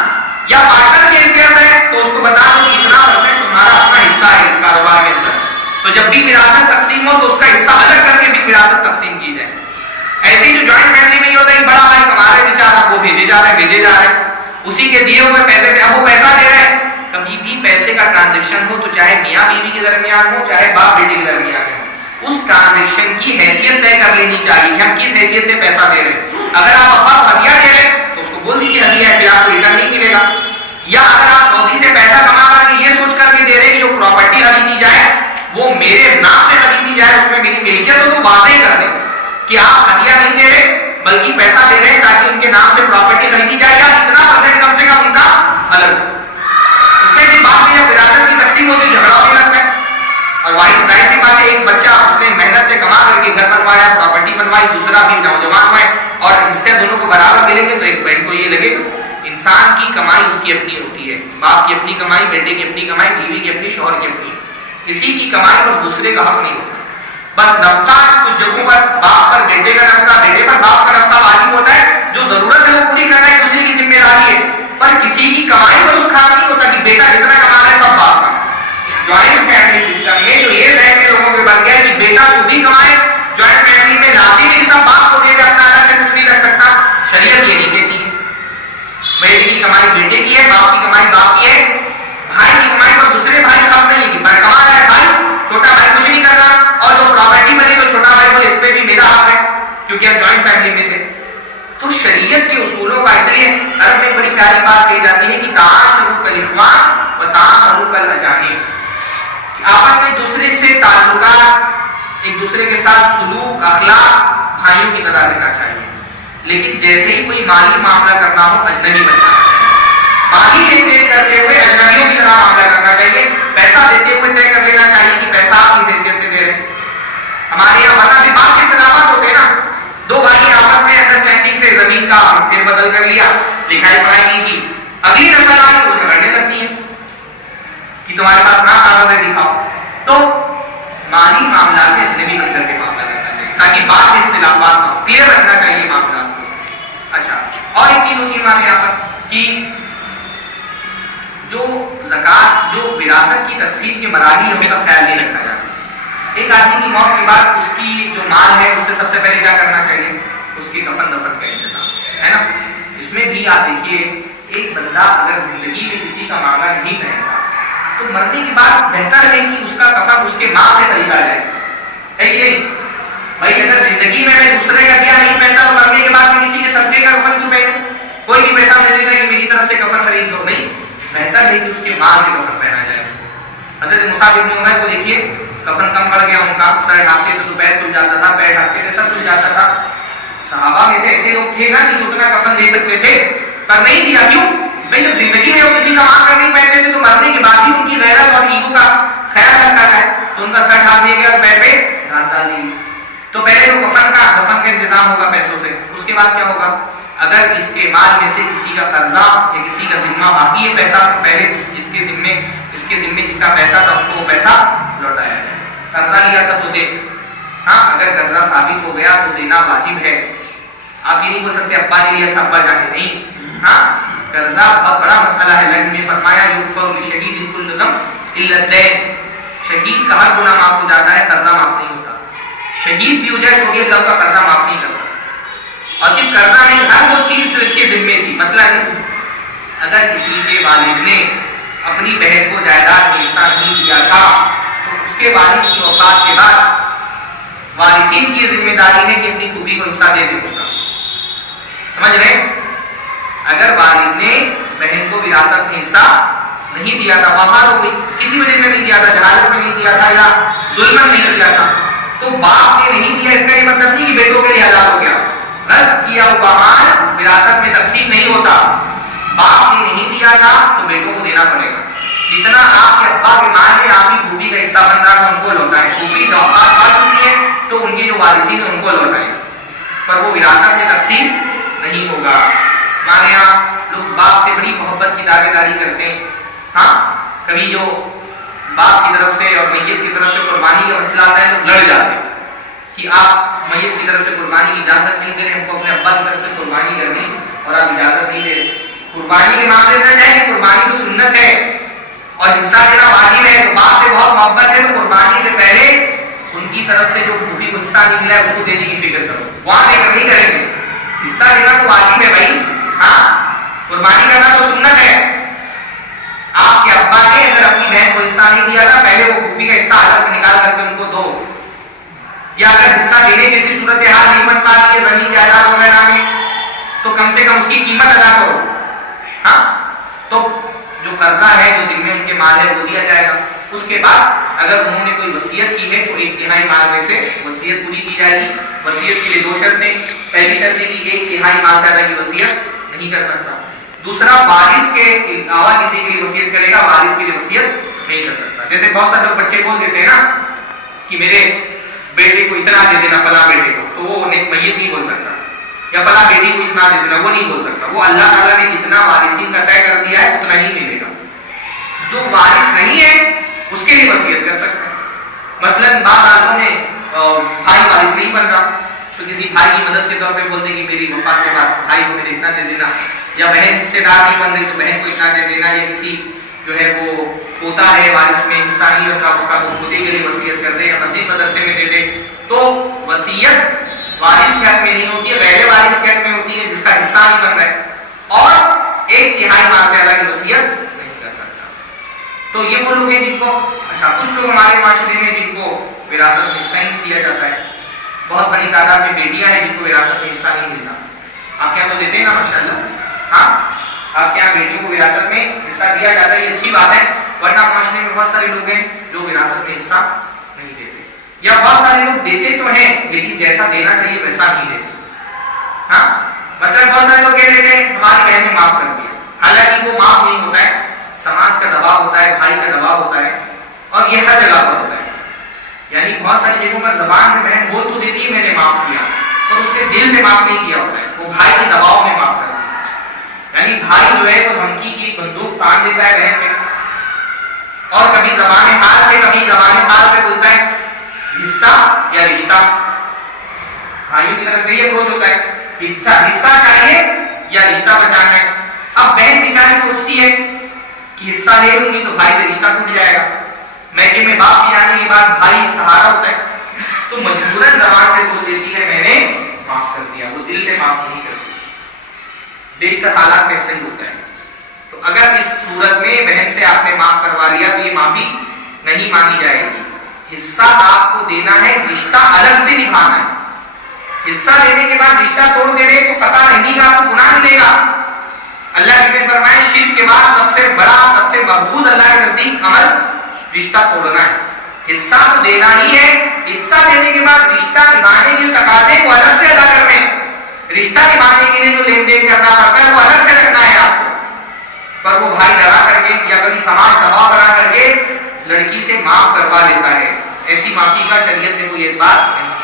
یا پارٹنر کی حیثیت ہے تو اس کو بتا دو کہ اتنا پرسنٹ تمہارا اپنا حصہ ہے اس کاروبار کے اندر، تو جب بھی وراثت تقسیم ہو تو اس کا حصہ الگ کر کے بھی وراثت تقسیم کی جائے. ایسے ہی جو جوائنٹ فیملی میں یہ ہوتا ہے کہ بڑا بھائی کما رہے بیچارہ، وہ بھیجے جا رہے، اسی کے دیے ہوئے پیسے سے اب وہ پیسہ دے رہے ہیں. کبھی بھی پیسے کا ٹرانزیکشن ہو تو چاہے میاں بیوی کے درمیان ہو، چاہے باپ بیٹے کے درمیان ہو، اس ٹرانزیکشن کی حیثیت طے کر لینی چاہیے کہ ہم کس حیثیت سے پیسہ دے رہے ہیں. اگر آپ ابا کو ہدیہ دے رہے ہیں تو اس کو بول دیجیے ہدیہ ہے، پھر آپ کو ریٹرن نہیں ملے گا. یا اگر آپ سعودی سے پیسہ کما کر کے یہ سوچ کر کے دے رہے ہیں کہ جو پراپرٹی خریدی جائے وہ میرے نام سے خریدی جائے، اس میں میری ملکیت ہو، تو واضح کر دیں کہ آپ ہدیہ نہیں دے رہے بلکہ پیسہ دے رہے ہیں تاکہ ان کے نام سے پراپرٹی خریدی جائے، یا اتنا پرسنٹ کم سے کم ان کا الگ. اس میں بھی بعد میں جب وراثت کی تقسیم ہوتی ہے جھگڑا ہونے لگتا ہے، اور ظاہر سی بات ہے ایک بچہ اس نے محنت سے کما کر کے گھر بنوایا، پراپرٹی بنوائی، دوسرا بھی نوجوان ہوئے اور حصے دونوں کو برابر ملیں گے، تو ایک بہن کو یہ لگے گا. انسان کی کمائی اس کی اپنی ہوتی ہے، باپ کی اپنی کمائی، بیٹے کی اپنی کمائی، بیوی کی اپنی، شوہر کی اپنی، کسی کی کمائی پر دوسرے کا حق نہیں ہوتا. بس نفقہ کچھ جگہوں پر باپ پر بیٹے کا نفقہ، بیٹے پر باپ کا نفقہ واجب ہوتا ہے، جو ضرورت ہے وہ پوری کرنا ہے، دوسری کی ذمہ داری ہے، پر کسی کی کمائی پر اس کا حق نہیں ہوتا کہ بیٹا جتنا کما رہا ہے سب باپ کا. جوائنٹ فیملی سسٹم میں جو یہ ذہن کے لوگوں کے بن گیا کہ بیٹا خود ہی کمائے، جوائنٹ فیملی میں لازمی نہیں سب باپ کو دے دے، اپنا الگ سے کچھ نہیں رکھ سکتا. شریعت یہ نہیں کہتی ہے بیٹے کی کمائی بیٹے کی ہے، باپ کی کمائی باپ کی ہے. بھائی کی کمائی پر دوسرے بھائی کا حق نہیں ہے کہ پر کما رہا ہے بھائی، چھوٹا بھائی کچھ نہیں کرنا، اور جو پراپرٹی بنی تو چھوٹا بھائی بولے اس پہ بھی میرا حق ہے کیونکہ ہم جوائنٹ فیملی میں تھے. تو شریعت کے اصولوں کا، اس لیے عرب میں بڑی پیاری بات کہی جاتی ہے کہ تعاشروا کالاخوان و تعاشروا کالاجانب، آپس میں دوسرے سے تعلقات، ایک دوسرے کے ساتھ سلوک، اخلاق بھائیوں کی طرح رہنا چاہیے، لیکن جیسے ہی کوئی مالی معاملہ کرنا ہو اجنبی بن جانا چاہیے. مالی لین دین کرتے ہوئے اجنبیوں کی طرح معاملہ کرنا چاہیے. پیسہ دیتے ہوئے طے کر لینا چاہیے کہ پیسہ آپ کس حیثیت سے دے رہے ہیں. ہمارے یہاں ورنہ بھی بات کے اختلافات ہوتے ہیں نا، دو بھائی آپس میں انڈرسٹینڈنگ سے زمین کا پھر بدل کر لیا، لکھائی پڑھائی نہیں کی، اگلی نسل آئی تو جھگڑنے لگتی ہے کہ تمہارے پاس نہ کاغذ ہے دکھاؤ. تو مالی معاملات میں اجنبی بن کر کے معاملہ کرنا چاہیے تاکہ بعد میں اختلافات نہ ہو، کلیئر رکھنا چاہیے معاملات کو. اچھا، اور ایک چیز ہوتی ہے ہمارے یہاں پر کہ جو زکوٰۃ، جو وراثت کی تقسیم کے مراحل ہے اس کا خیال نہیں رکھا جاتا. ایک آدمی کی موت کے بعد اس کی جو مال ہے اس سے سب سے پہلے کیا کرنا چاہیے؟ اس کی کفن بھائی اگر زندگی میں دوسرے کا دیا نہیں پہنتا تو مرنے کے بعد کسی کے صدقے کا کفن کیوں پہنوں؟ کوئی بھی پیسہ دے دیتا ہے کہ میری طرف سے کفن خرید لو، نہیں، بہتر ہے کہ اس کے مال سے کفن پہنا جائے اس کو۔ حضرت مصعب بن عمیر کو دیکھیے، کفن کم پڑ گیا ان کا، سر ڈھانپتے تو پیر کھل جاتا تھا، پیر ڈھانپتے تو سر کھل جاتا تھا۔ صحابہ میں سے ایسے لوگ تھے نا کہ اتنا کفن دے سکتے تھے پر نہیں دیا، کیوں؟ بھائی جب زندگی میں وہ کسی کا مال کر نہیں پہنتے تھے تو مرنے کے بعد بھی ان کی غیرت اور ایگو کا خیال رکھا جائے، تو ان کا سر ڈھانپ دیا گیا اور پیر پہ گھاس ڈال دی۔ تو پہلے تو دفن کا انتظام ہوگا پیسوں سے، اس کے بعد کیا ہوگا؟ اگر اس کے مال میں سے کسی کا قرضہ یا کسی کا ذمہ باقی ہے پیسہ، تو پہلے اس کے ذمے جس کا پیسہ تھا اس کو وہ پیسہ لوٹایا جائے۔ قرضہ لیا تھا تو دے، ہاں اگر قرضہ ثابت ہو گیا تو دینا واجب ہے۔ آپ یہ نہیں بول سکتے ابا نے لیا تھا ابا جا کے، نہیں، ہاں قرضہ بہت بڑا مسئلہ ہے۔ لیکن نے فرمایا یغفر لشہید کل ذنب الا الدین، شہید کا ہر گناہ معاف ہو جاتا ہے، قرضہ معاف نہیں ہوتا۔ شہید بھی ہو جائے تو بھی اللہ کا قرضہ معاف نہیں کرتا۔ اور صرف قرضہ نہیں، ہر وہ چیز جو اس کے ذمے تھی، مسئلہ نہیں، اگر کسی کے والد نے اپنی بہن کو جائیداد میں حصہ نہیں دیا تھا تو اس کے والد کی وفات کے بعد وارثین کی ذمہ داری ہے کہ اپنی پھوپھی کو حصہ دے دے اس کا، سمجھ رہے؟ اگر والد نے بہن کو وراثت میں حصہ نہیں دیا تھا، وفات ہو گئی، کسی وجہ سے نہیں دیا تھا، جہالت میں نہیں دیا تھا یا ظلم نہیں دیا تھا، تو باپ نے نہیں دیا، اس کا یہ مطلب نہیں کہ بیٹوں کے لیے حلال ہو گیا۔ رزق کیا ہوا مال وراثت میں تقسیم نہیں ہوتا، باپ نے نہیں دیا تھا تو بیٹوں کو دینا پڑے گا۔ جتنا آپ کے ابا کے مال میں آپ کی پھوپھی کا حصہ بن رہا ہے ان کو لوٹائیں، پھوپھی وفات پا چکی ہے تو ان کے جو وارثین ہیں ان کو لوٹائیں، پر وہ وراثت میں تقسیم نہیں ہوگا۔ ہمارے یہاں لوگ باپ سے بڑی محبت کی دعوے داری کرتے ہیں، ہاں کبھی جو باپ کی طرف سے اور میت کی طرف سے قربانی کا مسئلہ آتا ہے تو لڑ جاتے ہیں کہ آپ میت کی طرف سے قربانی کی اجازت نہیں دے رہے، ہم کو اپنے ابا کی طرف سے قربانی کرنی اور آپ اجازت نہیں دے رہے۔ قربانی کے معاملے میں ہے کہ قربانی تو سنت ہے اور حصہ دینا واجب ہے، تو باپ سے بہت محبت ہے تو قربانی سے پہلے ان کی طرف سے جو پھوپھی کو حصہ نہیں ملا ہے اس کو دینے کی فکر کرو، وہاں لے کر نہیں کریں گے۔ حصہ دینا تو واجب ہے بھائی، ہاں قربانی کرنا تو سنت ہے۔ آپ کے ابا نے اگر اپنی بہن کو حصہ نہیں دیا تھا، پہلے وہ پھوپھی کا حصہ الگ نکال کر کے ان کو دو، یا اگر حصہ دینے جیسی صورتحال نہیں بن پا رہی ہے زمین جائیداد وغیرہ میں تو کم سے کم اس کی قیمت ادا کرو، ہاں تو جو قرضہ ہے جو ذمے ان کے مال ہے وہ دیا جائے گا۔ اس کے بعد اگر انہوں نے کوئی وصیت کی ہے تو 1/3 مال میں سے وصیت پوری کی جائے گی۔ وصیت کے لیے 2 شرطیں، پہلی شرط ہے کہ 1/3 مال سے زیادہ کی وصیت نہیں کر سکتا، دوسرا وارث کے علاوہ کسی کے لیے وصیت کرے گا، وارث کے لیے وصیت نہیں کر سکتا۔ جیسے بہت سارے لوگ بچے بول دیتے ہیں نا کہ میرے بیٹے کو اتنا دے دینا فلاں بیٹے کو، تو وہ میت نہیں بول سکتا، یا فلاں بیٹی کو اتنا دے دینا وہ نہیں بول سکتا، وہ اللہ تعالیٰ نے جتنا وارثین کا طے کر دیا ہے اتنا ہی ملے گا۔ جو وارث نہیں ہے اس کے لیے وصیت کر سکتا ہے۔ مثلاً بعض آدموں نے بھائی وارث نہیں بن رہا تو کسی بھائی کی مدد کے طور پہ بولتے کہ میری وفات کے بعد بھائی کو میرے اتنا دے دینا، یا بہن حصے دار نہیں بن رہی تو بہن کو اتنا دے دینا، یا کسی جو ہے وہ پوتا ہے وارث میں حصہ نہیں رکھا اس کا تو پوتے کے لیے وصیت کر دے یا مسجد مدرسے میں دے دے۔ تو وصیت وارث کے حق میں نہیں ہوتی ہے، غیر وارث کے حق میں ہوتی ہے جس کا حصہ نہیں بن رہا ہے، اور 1/3 مال سے زیادہ کی وصیت نہیں کر سکتا۔ تو یہ وہ لوگ ہیں جن کو، اچھا کچھ لوگ ہمارے معاشرے میں جن کو وراثت میں حصہ ہی نہیں دیا جاتا ہے، بہت بڑی تعداد میں بیٹیاں ہیں جن کو وراثت میں حصہ نہیں ملتا۔ آپ کے یہاں تو دیتے ہیں نا ماشاءاللہ، ہاں آپ کے یہاں بیٹیوں کو وراثت میں حصہ دیا جاتا ہے، یہ اچھی بات ہے، ورنہ معاشرے میں بہت سارے لوگ ہیں جو وراثت میں حصہ نہیں دیتے، یا بہت سارے لوگ دیتے تو ہیں لیکن جیسا دینا چاہیے ویسا نہیں دیتے۔ ہاں مثلا بہت سارے لوگ کہہ دیتے ہیں ہماری بہن نے معاف کر دیا، حالانکہ وہ معاف نہیں ہوتا ہے، سماج کا دباؤ ہوتا ہے، بھائی کا دباؤ ہوتا ہے، اور یہ ہر جگہ پر ہوتا ہے۔ یعنی بہت ساری جگہوں پر زبان سے بہن بول تو دیتی ہے میں نے معاف کیا، اور اس کے دل سے معاف نہیں کیا ہوتا ہے، وہ بھائی کے دباؤ میں معاف کرتی ہے۔ یعنی بھائی جو ہے وہ دھمکی کی بندوق تان دیتا ہے بہن پہ، اور کبھی زبان حال سے کبھی زبان حال سے بولتا ہے حصہ یا رشتہ، بھائیوں کی طرف سے یہ اپروچ ہوتا ہے حصہ چاہیے یا رشتہ بچانا ہے۔ اب بہن بیچاری سوچتی ہے کہ حصہ لے لوں گی تو بھائی سے رشتہ ٹوٹ جائے گا، میکے میں باپ کی جانے کے بعد بھائی ایک سہارا ہوتا ہے، تو مجبوراً زبان سے بول دیتی ہے میں نے معاف کر دیا، وہ دل سے معاف نہیں کرتی۔ بیشتر حالات میں ایسا ہی ہوتا ہے۔ تو اگر اس صورت میں بہن سے آپ نے معاف کروا لیا تو یہ معافی نہیں مانی جائے گی، حصہ آپ کو دینا ہے، رشتہ الگ سے نبھانا ہے. حصہ دینے کے بعد رشتہ توڑ دے رہے تو قطع نہیں گا، آپ کو گناہ ملے گا. اللہ نے فرمایا شرک کے بعد سب سے بڑا سب سے مقبول اللہ کے نزدیک عمل رشتہ توڑنا ہے. حصہ تو دینا ہی ہے، حصہ دینے کے بعد رشتہ نبھانے کے تقاضے کو الگ سے ادا کرنے ہیں. رشتہ نبھانے کے لیے جو لین دین کرنا پڑتا ہے وہ الگ سے رکھنا ہے آپ کو. پر وہ بھائی ڈرا کر کے یا کبھی سماج دباؤ بنا کر کے لڑکی سے معاف کروا لیتا ہے. ایسی معافی کا شریعت میں کوئی اعتبار نہیں ہے.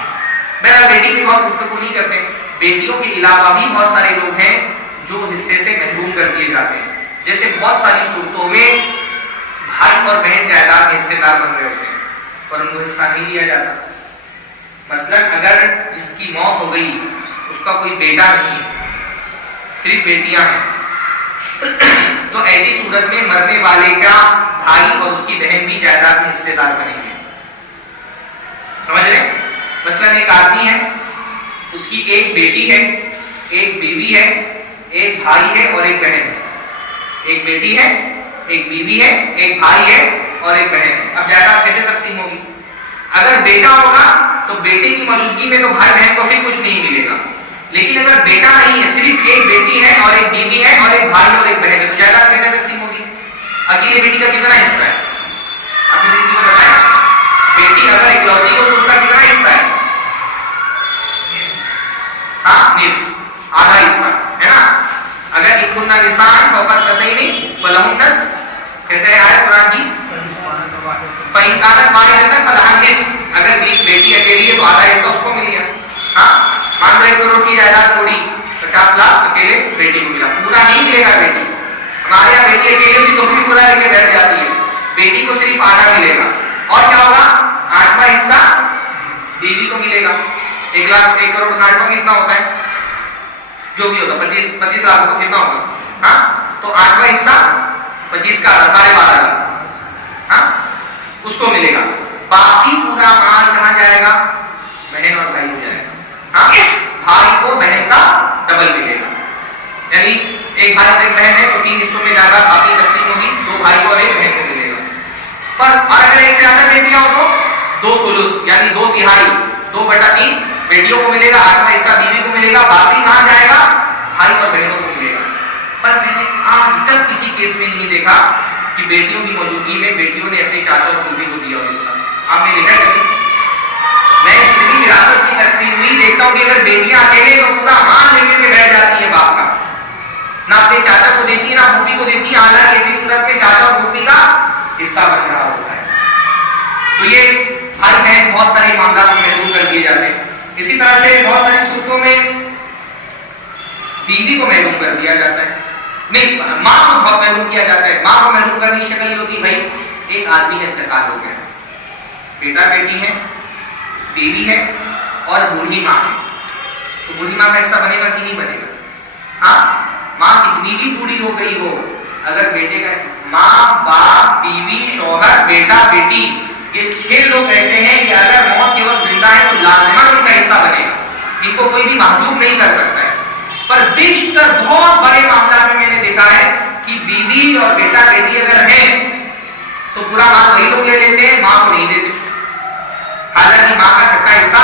میرا بیٹی کی بہت گفتگو نہیں کرتے، بیٹیوں کے علاوہ بھی بہت سارے لوگ ہیں جو حصے سے محروم کر دیے جاتے ہیں. جیسے بہت ساری صورتوں میں بھائی اور بہن جائیداد میں حصے دار بن رہے ہوتے ہیں اور ان کو حصہ نہیں دیا جاتا. مثلاً اگر جس کی موت ہو گئی اس کا کوئی بیٹا نہیں ہے، صرف بیٹیاں ہیں، تو ایسی صورت میں مرنے والے کا بھائی اور اس کی بہن بھی جائیداد میں حصے دار بنیں گے. سمجھ رہے؟ مثلاً ایک آدمی ہے، اس کی ایک بیٹی ہے، ایک بیوی ہے، ایک بھائی ہے اور ایک بہن ہے. ایک بیٹی ہے، ایک بیوی ہے، ایک بھائی ہے اور ایک بہن ہے. اب جائیداد کیسے تقسیم ہوگی؟ اگر بیٹا ہوگا تو بیٹے کی موجودگی میں تو بھائی بہن کو پھر کچھ نہیں ملے گا. لیکن اگر بیٹا نہیں ہے، صرف ایک بیٹی ہے اور ایک بیوی ہے اور ایک بھائی اور ایک بہن ہے، تو جائیداد کیسے تقسیم ہوگی؟ اکیلے بیٹی کا کتنا حصہ ہے؟ آپ نے کسی کو بتایا؟ بیٹی اگر اکلوتی ہو تو اس کا کتنا حصہ ہے؟ ہاں، نصف، آدھا حصہ ہے نا. اگر اکن نسان فوکس کرتے ہی نہیں فلہن، کیسے ہے قرآن کی؟ فإن كانت واحدة فلها النصف. اگر بیٹی اکیلی ہے تو آدھا حصہ اس کو مل گیا. ہاں، مان لو 1 کروڑ کی جائیداد چھوڑی، 50 لاکھ اکیلے بیٹی کو ملا. پورا نہیں ملے گا بیٹی. ہمارے یہاں بیٹی اکیلی ہوتی تو بھی پورا لے کے بیٹھ جاتی ہے. بیٹی کو صرف آدھا ملے گا. اور کیا ہوگا؟ 8واں حصہ بیوی کو ملے گا. 1 لاکھ 1 کروڑ 8واں کتنا ہوتا ہے؟ جو بھی ہوگا 25 لاکھ کو کتنا ہوگا؟ ہاں، تو 8واں حصہ 25 کا 12.5 لاکھ، ہاں، اس کو ملے گا. باقی پورا مال کہاں جائے گا؟ بہن اور بھائی کو جائے گا. ہاں، بھائی کو بہن کا ڈبل ملے گا. یعنی ایک بھائی اور ایک بہن ہے تو 3 حصوں میں جائے گا، باقی تقسیم ہوگی 2 بھائی کو اور 1 بہن کو ملے گا. پر اگر ایک سے زیادہ بیٹیاں ہو تو 2 ثلث یعنی 2/3، 2/3 بیٹیوں کو ملے گا، 8واں حصہ بیوی کو ملے گا. باقی کہاں جائے گا؟ بھائی اور بہنوں کو ملے گا. پر میں نے آج تک کسی کیس میں نہیں دیکھا کہ بیٹیوں کی موجودگی میں بیٹیوں نے اپنے چاچا اور پھوپھی کو دیا ہو حصہ. آپ نے دیکھا کبھی؟ میں جتنی وراثت کی تقسیم ہوئی دیکھتا ہوں کہ اگر بیٹیاں اکیلے تو پورا مال لے کے بیٹھ جاتی ہے باپ کا، نہ اپنے چاچا کو دیتی ہے نہ پھوپھی کو دیتی ہے. حالانکہ ایسی صورت میں چاچا اور پھوپھی کا حصہ بن رہا ہوتا ہے. تو یہ بھائی بہن بہت سارے معاملات میں محروم کر دیے جاتے ہیں. اسی طرح سے بہت ساری صورتوں میں بیوی کو محروم کر دیا جاتا ہے. نہیں، ماں کو بہت محروم کیا جاتا ہے. ماں کو محروم کرنے کی شکل یہ ہوتی ہے بھائی ایک آدمی کا انتقال ہو گیا، بیٹا بیٹی ہے، بیوی ہے اور بوڑھی ماں ہے. تو بوڑھی ماں کا حصہ بنے گا کہ نہیں بنے گا؟ ہاں، ماں کتنی بھی بوڑھی ہو گئی ہو، اگر بیٹے کا ماں باپ بیوی شوہر بیٹا بیٹی یہ 6 لوگ ایسے ہیں کہ اگر موت کے وقت زندہ ہے تو لازماً ان کا حصہ بنے گا. ان کو کوئی بھی محجوب نہیں کر سکتا ہے. پر بیشتر بہت بڑے معاملات میں نے دیکھا ہے کہ بیوی اور بیٹا بیٹی اگر ہیں تو پورا مال وہی لوگ لے لیتے ہیں، ماں کو نہیں دیتے. حالانکہ ماں کا چھٹا حصہ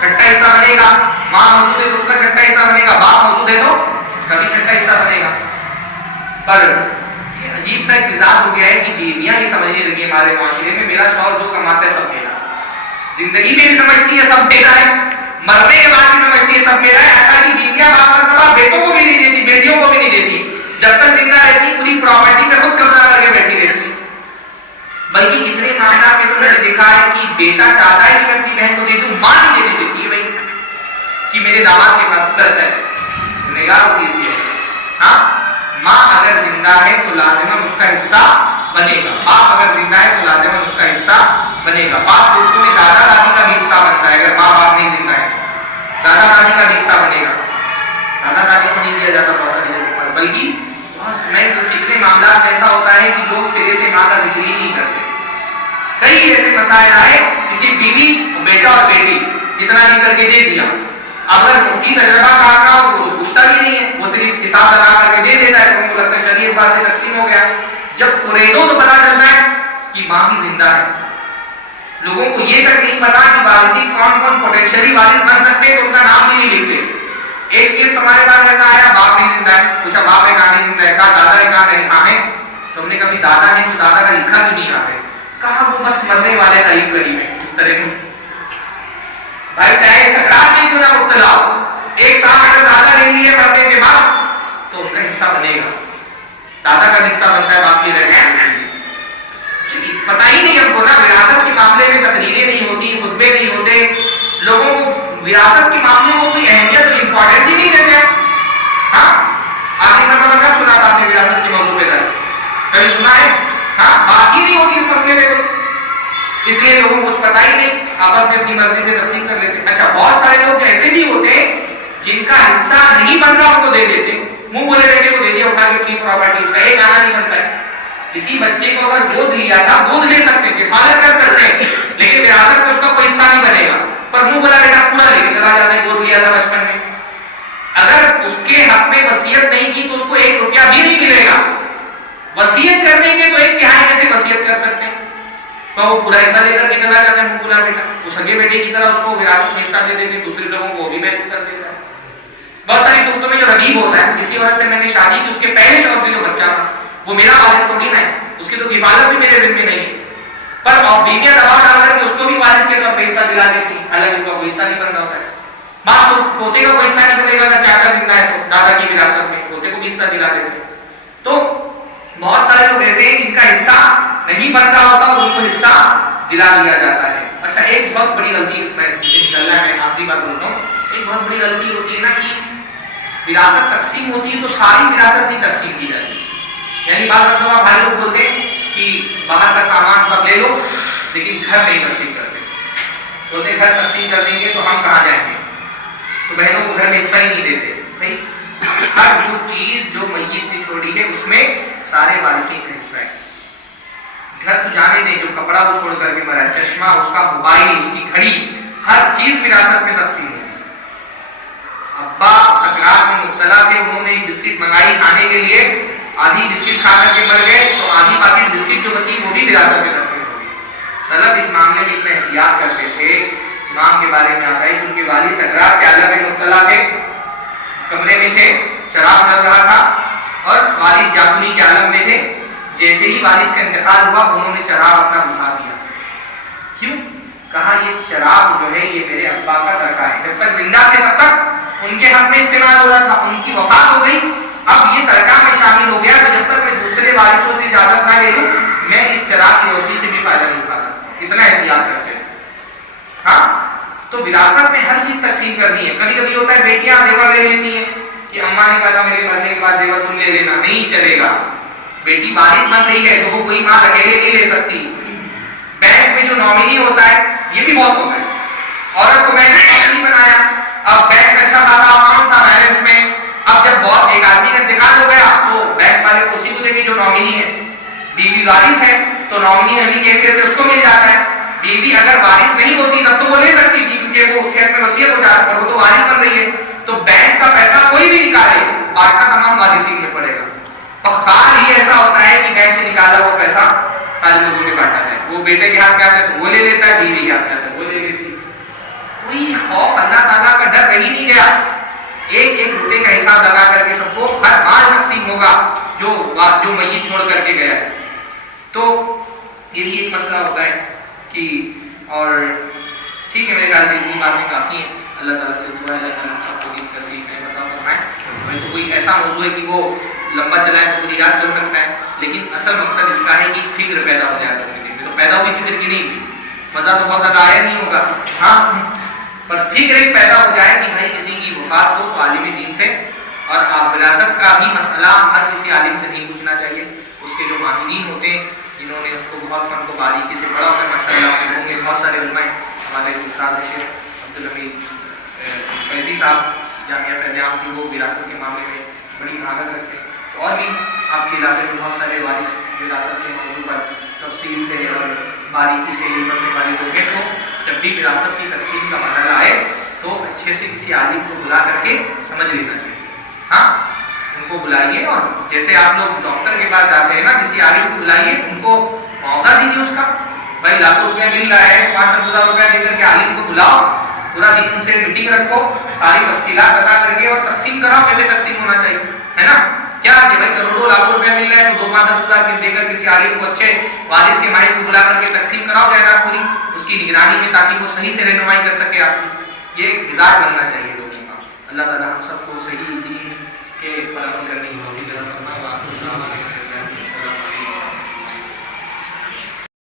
چھٹا حصہ بنے گا. ماں موجود ہے تو اس کا چھٹا حصہ بنے گا، باپ موجود ہے تو اس کا بھی چھٹا حصہ بنے گا. پر یہ عجیب سا انتظار ہو گیا ہے کہ بیویاں یہ سمجھنے لگی ہمارے معاشرے میں میرا شوہر جو کماتا ہے سب میرا. زندگی میں بھی سمجھتی ہے سب میرا ہے، مرنے کے بعد بھی سمجھتی ہے سب میرا ہے. ایسا کہ بیویاں بعض مرتبہ بیٹوں کو بھی نہیں دیتی، بیٹیوں کو بھی نہیں دیتی. جب تک زندہ رہتی پوری پراپرٹی پہ خود قبضہ کر کے بیٹھی رہتی. بلکہ کتنے معاملات میں تو میں نے دیکھا ہے کہ بیٹا چاہتا ہے کہ میں اپنی بہن کو دے دوں، ماں نہیں دینے دیتی ہے بھائی کہ میرے داماد کے پاس درد ہے. نگاہ ہوتی ہے. ہاں، ماں اگر زندہ ہے تو لازماً اس کا حصہ بنے گا، باپ اگر زندہ ہے تو لازماً اس کا حصہ بنے گا. بعض صورتوں میں دادا دادی کا بھی حصہ بنتا ہے. اگر ماں باپ نہیں زندہ ہے دادا دادی کا بھی حصہ بنے گا. دادا دادی کو نہیں دیا جاتا بہت ساری جگہ پر. بلکہ میں کتنے معاملات ایسا ہوتا ہے کہ لوگ سرے سے ماں کا ذکر ہی نہیں کرتے. کئی ایسے مسائل آئے کسی بیوی بیٹا اور بیٹی اتنا نہیں کر کے دے دیا. اگر مفتی تجربہ کار کا وہ پوچھتا بھی نہیں ہے، وہ صرف حساب لگا کر کے دے دیتا ہے. تو ان کو لگتا ہے شریعت بات سے تقسیم ہو گیا. جب قریدوں تو پتا چلتا ہے کہ ماں بھی زندہ ہے لوگوں کو یہ تک نہیں پتا کہ وارثی کون کون پوٹینشیلی وارث بن سکتے ہیں تو ان کا نام بھی نہیں لکھتے۔ ایک کیس ہمارے پاس ایسا آیا، باپ نہیں زندہ ہے، پوچھا باپ ہے کہاں نہیں زندہ ہے، کہا دادا ہے کہاں ہے، کہاں ہے؟ تو ہم نے کبھی دادا ہے تو دادا کا لکھا بھی نہیں یہاں پہ، کہا وہ بس مرنے والے قریب قریب ہے، اس طرح میں بھائی چاہے سکرات میں کیوں نہ مبتلا ہو، ایک ساتھ اگر دادا لے لیے مرنے کے بعد تو ان کا حصہ بنے گا، دادا کا حصہ بنتا ہے باپ کی رہتے پتہ ہی نہیں ہم کو نا، وراثت کے معاملے میں تقریریں نہیں ہوتی، خطبے نہیں ہوتے، لوگوں کو وراثت کے معاملے کو کوئی اہمیت اور امپورٹینس ہی نہیں دیتے۔ ہاں آخری مرتبہ کب سنا تھا آپ نے وراثت کے موضوع پہ درس؟ کبھی سنا ہے؟ ہاں بات ہی نہیں ہوتی اس مسئلے پہ کوئی، اس لیے لوگوں کو کچھ پتہ ہی نہیں، آپس میں اپنی مرضی سے تقسیم کر لیتے۔ اچھا بہت سارے لوگ ایسے بھی ہوتے ہیں جن کا حصہ نہیں بن رہا ان کو دے دیتے، منہ بولے بیٹے کو دے دیا اٹھا کے اپنی پراپرٹی، اس کا ایک آنا نہیں بنتا ہے۔ کسی بچے کو اگر گود لیا تھا، گود لے سکتے ہیں، کفالت کر سکتے ہیں، لیکن وراثت میں اس کا کوئی حصہ نہیں بنے گا، پر منہ بولا بیٹا پورا لے کے چلا جاتا ہے، گود لیا تھا بچپن میں، اگر اس کے حق میں وصیت نہیں کی تو اس کو 1 روپیہ بھی نہیں ملے گا۔ وصیت کرنے کے تو 1/3 میں سے وصیت کر سکتے ہیں، تو وہ پورا حصہ لے کر کے چلا جاتا ہے منہ بولا بیٹا، وہ سگے بیٹے کی طرح اس کو وراثت میں حصہ دے دیتے، دوسرے لوگوں کو وہ بھی محفوظ کر دیتا ہے۔ بہت ساری صورتوں میں جو رغیب ہوتا ہے، کسی عورت سے میں نے شادی کی، اس کے پہلے شوہر سے جو بچہ تھا وہ میرا وارث تو نہیں ہے، اس کی تو کفالت بھی میرے ذمہ نہیں ہے، پر اور بیویاں دباؤ ڈال کر کے اس کو بھی وارث کے طور پہ حصہ دلا دیتی، حالانکہ ان کا کوئی حصہ نہیں بن رہا ہوتا ہے۔ باپ پوتے کا کوئی حصہ نہیں بنے گا، اگر چاچا زندہ ہے تو دادا کی وراثت میں پوتے کو بھی حصہ دلا دیتے۔ تو بہت سارے لوگ ایسے ہیں جن کا حصہ نہیں بن رہا ہوتا اور ان کو حصہ دلا دیا جاتا ہے۔ اچھا ایک بہت بڑی غلطی میں آخری بات بولتا ہوں، ایک بہت بڑی غلطی ہوتی ہے نا کہ وراثت تقسیم ہوتی ہے تو ساری وراثت نہیں تقسیم کی جاتی، یعنی بعض مرتبہ بھائی لوگ بولتے ہیں کہ باہر کا سامان سب لے لو لیکن گھر نہیں تقسیم کرتے، بولتے گھر تقسیم کر دیں گے تو ہم کہاں جائیں گے، تو بہنوں کو گھر میں حصہ ہی نہیں دیتے۔ بھائی ہر وہ چیز جو میت نے چھوڑی ہے اس میں سارے وارثین کا حصہ ہے۔ گھر تو جانے دیں، جو کپڑا وہ چھوڑ کر کے مرا، چشمہ، اس کا موبائل، اس کی گھڑی، ہر چیز وراثت میں تقسیم ہوئی۔ ابا سکرات میں مبتلا تھے، انہوں نے بسکٹ منگائی کھانے کے لیے، آدھی بسکٹ کھا کر کے مر گئے تو آدھی باقی بسکٹ جو بچی وہ بھی وراثت میں تقسیم ہو گئی۔ سلف اس معاملے میں اتنا احتیاط کرتے تھے، امام کے بارے میں آتا ہے کہ ان کے والد سکرات کے عالم میں مبتلا تھے، کمرے میں تھے، چراغ جل رہا تھا اور والد جاگنی کے عالم میں تھے، جیسے ہی والد کا انتقال ہوا انہوں نے چراغ اپنا بجھا دیا۔ کیوں؟ کہا یہ چراغ جو ہے یہ میرے ابا کا ترکہ ہے، جب تک زندہ تھے تب تک ان کے حق میں استعمال ہو رہا تھا، ان کی وفات ہو گئی اب یہ ترکہ میں شامل ہو گیا، تو جب تک میں دوسرے وارثوں سے اجازت نہ لے لوں میں اس چراغ کی روشنی سے بھی فائدہ نہیں اٹھا سکتا، اتنا احتیاط کرتے ہیں۔ ہاں تو وراثت میں ہر چیز تقسیم کرنی ہے۔ کبھی کبھی ہوتا ہے بیٹیاں زیور لے لیتی ہیں کہ اماں نے کہا تھا میرے مرنے کے بعد زیور تم لے لینا، نہیں چلے گا، بیٹی وارث بن رہی ہے تو وہ کوئی ماں اکیلے نہیں لے سکتی۔ بینک میں جو نامینی ہوتا ہے یہ بھی بہت ہوتا ہے، عورت کو بینک میں نامینی بنایا، اب بینک اچھا خاصا اماؤنٹ تھا بیلنس میں، اب جب بہت ایک آدمی کا انتقال ہو گیا تو بینک والے کو اسی کو دیں گے جو نامینی ہے، بیوی وارث ہے تو نامینی ہونے کے حیثیت سے اس کو مل جاتا ہے، بیوی اگر وارث نہیں ہوتی تب تو وہ لے سکتی تھی کیونکہ وہ اس کے حق میں وصیت ہو جاتا ہے، وہ تو وارث بن رہی ہے، تو بینک کا پیسہ کوئی بھی نکالے باقی تمام وارثین میں پڑے گا، اور خال ہی ایسا ہوتا ہے کہ بینک سے نکالا وہ پیسہ سارے لوگوں میں بانٹا جائے، وہ بیٹے کے ہاتھ میں آتا ہے تو وہ لے لیتا ہے، بیوی کے ہاتھ میں آتا ہے وہ لے لیتی ہے، کوئی خوف اللہ تعالیٰ کا ڈر رہ ہی نہیں گیا، ایک ایک روپے کا حساب لگا کر کے سب کو ہر مال تقسیم ہوگا جو میت چھوڑ کر کے گیا ہے۔ تو یہ بھی ایک مسئلہ ہوتا ہے کہ اور ٹھیک ہے میرے خیال سے اتنی باتیں کافی ہیں، اللہ تعالیٰ سے دعا ہے اللہ تعالیٰ آپ کو تصریف ہے بتا فرمائے، میں تو کوئی ایسا موضوع ہے کہ وہ لمبا چلا ہے تو پوری رات چل سکتا ہے، لیکن اصل مقصد اس کا ہے کہ فکر پیدا ہو جائے لوگوں کے دل میں، تو پیدا ہوئی فکر کی نہیں ہوئی، مزہ تو بہت زیادہ آیا نہیں ہوگا ہاں، پر فکر ایک پیدا ہو جائے کہ بھائی کسی کی وفات ہو تو عالم دین سے، اور وراثت کا بھی مسئلہ ہر کسی عالم سے نہیں پوچھنا چاہیے، اس کے جو ماہرین ہوتے ہیں جنہوں نے اس کو بہت فن کو باریکی سے پڑھا ہوتا ہے، ماشاء اللہ ہوں گے بہت سارے علماء ہیں، ہمارے استاد شیخ عبدالحمید فیضی صاحب جامعہ فیض عام کی، وہ وراثت کے معاملے میں بڑی مہارت رکھتے ہیں، اور بھی آپ کے علاقے میں بہت سارے وارث وراثت کے موضوع پر تفصیل سے اور باریکی سے علم رکھنے والے لوگ ہیں، تو جب بھی وراثت کی تقسیم کا مرحلہ آئے تو اچھے سے کسی عالم کو بلا کر کے سمجھ لینا چاہیے، ہاں ان کو بلائیے، اور جیسے آپ لوگ ڈاکٹر کے پاس جاتے ہیں نا، کسی عالم کو بلائیے، ان کو معاوضہ دیجیے اس کا، بھائی لاکھوں روپیہ مل رہا ہے، 5-10 ہزار روپیہ دے کر کے عالم کو بلاؤ، پورا دن ان سے میٹنگ رکھو، ساری تفصیلات ادا کر کے اور تقسیم کراؤ، کیسے تقسیم ہونا چاہیے، ہے نا؟ کیا ہے بھائی کروڑوں لاکھوں روپیہ مل رہا ہے تو 2-5-10 ہزار دے کر کسی عالم کو، اچھے وارث کے مالک کو بلا کر کے تقسیم کراؤ جائیداد پوری اس کی نگرانی میں، تاکہ وہ صحیح سے رہنمائی کر سکے آپ کی۔ یہ ایک مزاج بننا چاہیے لوگوں کا۔ اللہ تعالیٰ ہم سب کو صحیح دین کے پر عمل کرنے کی توفیق عطا فرمائے۔